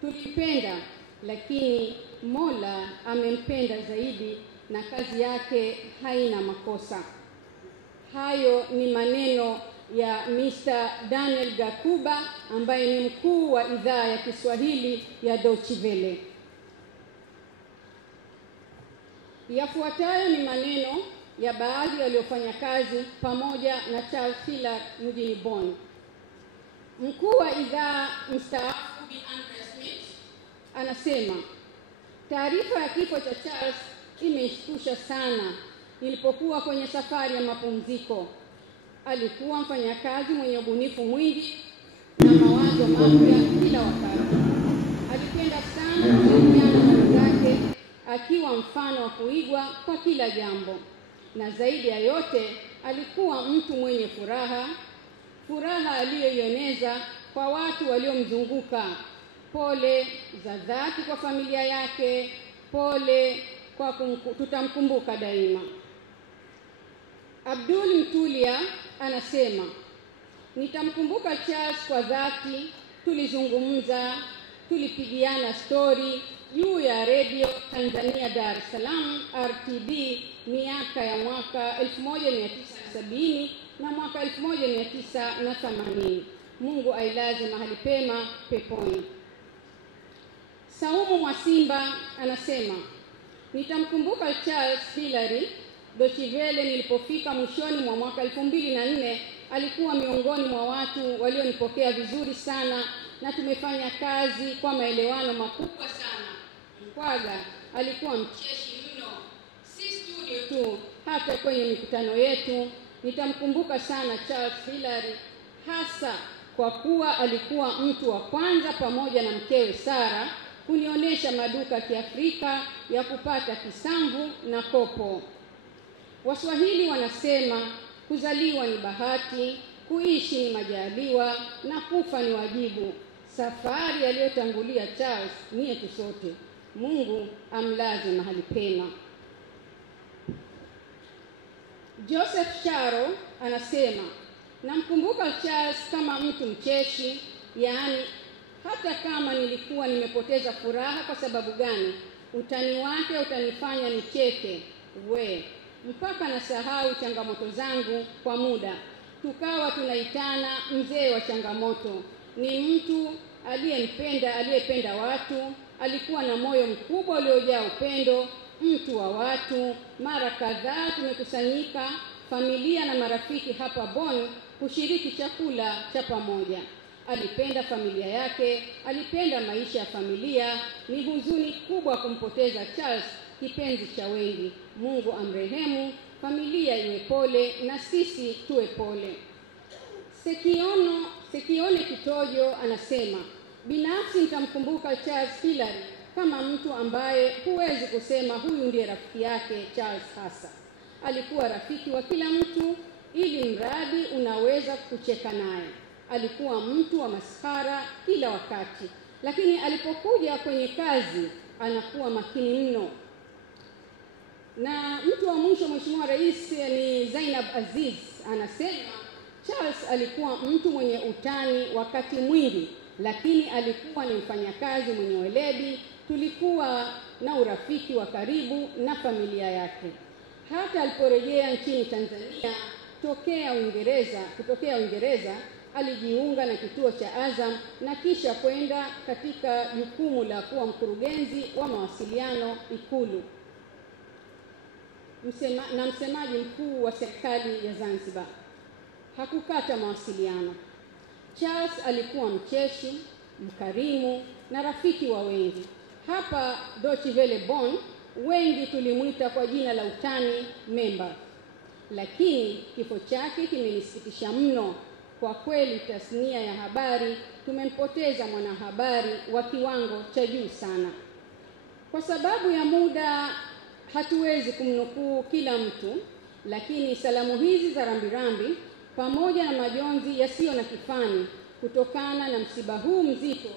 Tulipenda, lakini Mola amempenda zaidi na kazi yake haina makosa. Hayo ni maneno ya Mr. Daniel Gakuba ambaye ni mkuu wa idhaa ya Kiswahili ya Deutsche Welle. Yafuatayo ni maneno ya baadhi waliofanya kazi pamoja na Charles Hillary mjini Bonn. Mkuu wa idhaa mstaafu Bi Andrea Smith anasema, taarifa ya kifo cha Charles imenishtusha sana nilipokuwa kwenye safari ya mapumziko. Alikuwa mfanyakazi mwenye ubunifu mwingi na mawazo mapya kila wakati. Alipenda sana kushirikiana na wenzake, akiwa mfano wa kuigwa kwa kila jambo. Na zaidi ya yote, alikuwa mtu mwenye furaha aliyoioneza kwa watu waliomzunguka. Pole za dhati kwa familia yake, pole kwa tutamkumbuka daima. Abdul Mtulia anasema, nitamkumbuka Charles kwa dhati. Tulizungumza, tulipigiana story juu ya Radio Tanzania Dar es Salaam RTD miaka ya mwaka 1970 na mwaka 1980. Mungu ailaze mahali pema peponi. Saumu Mwasimba anasema, nitamkumbuka Charles Hillary. Deutsche Welle nilipofika mwishoni mwa mwaka 2004, alikuwa miongoni mwa watu walionipokea vizuri sana na tumefanya kazi kwa maelewano makubwa sana. Mkwaga alikuwa mcheshi mno, si studio tu, hata kwenye mikutano yetu. Nitamkumbuka sana Charles Hillary, hasa kwa kuwa alikuwa mtu wa kwanza pamoja na mkewe Sara kunionyesha maduka ya Kiafrika ya kupata kisamvu na kopo. Waswahili wanasema kuzaliwa ni bahati, kuishi ni majaliwa na kufa ni wajibu. Safari aliyotangulia Charles ni yetu sote. Mungu amlaze mahali pema. Joseph Charo anasema, namkumbuka Charles kama mtu mcheshi, yaani hata kama nilikuwa nimepoteza furaha kwa sababu gani, utani wake utanifanya nicheke mpaka nasahau changamoto zangu kwa muda. Tukawa tunaitana mzee wa changamoto. Ni mtu aliyependa watu, alikuwa na moyo mkubwa uliojaa upendo, mtu wa watu. Mara kadhaa tumekusanyika familia na marafiki hapa Bonn kushiriki chakula cha pamoja. Alipenda familia yake, alipenda maisha ya familia. Ni huzuni kubwa kumpoteza Charles, kipenzi cha wengi. Mungu amrehemu, familia iwe pole na sisi tuwe pole. Sekione Kitojo anasema, binafsi nitamkumbuka Charles Hillary kama mtu ambaye huwezi kusema huyu ndiye rafiki yake Charles hasa. Alikuwa rafiki wa kila mtu, ili mradi unaweza kucheka naye. Alikuwa mtu wa maskhara kila wakati, lakini alipokuja kwenye kazi anakuwa makini mno. Na mtu wa mwisho, Mheshimiwa Rais, ni Zainab Aziz anasema, Charles alikuwa mtu mwenye utani wakati mwingi, lakini alikuwa ni mfanyakazi mwenye weledi. Tulikuwa na urafiki wa karibu na familia yake. Hata aliporejea nchini Tanzania kutokea Uingereza, alijiunga na kituo cha Azam na kisha kwenda katika jukumu la kuwa mkurugenzi wa mawasiliano Ikulu na msemaji mkuu wa serikali ya Zanzibar. Hakukata mawasiliano. Charles alikuwa mcheshi, mkarimu na rafiki wa wengi. Hapa Deutsche Welle Bonn, wengi tulimuita kwa jina la utani member. Lakini kifo chake kimenisikitisha mno. Kwa kweli, tasnia ya habari tumempoteza mwanahabari wa kiwango cha juu sana. Kwa sababu ya muda hatuwezi kumnukuu kila mtu, lakini salamu hizi za rambirambi pamoja na majonzi yasiyo na kifani kutokana na msiba huu mzito,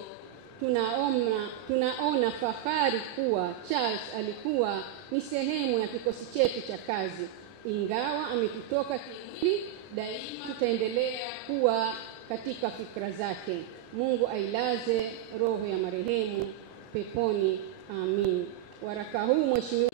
tunaona fahari kuwa Charles alikuwa ni sehemu ya kikosi chetu cha kazi. Ingawa ametutoka kimwili, daima tutaendelea kuwa katika fikra zake. Mungu ailaze roho ya marehemu peponi. Amin. Waraka huu Mheshimiwa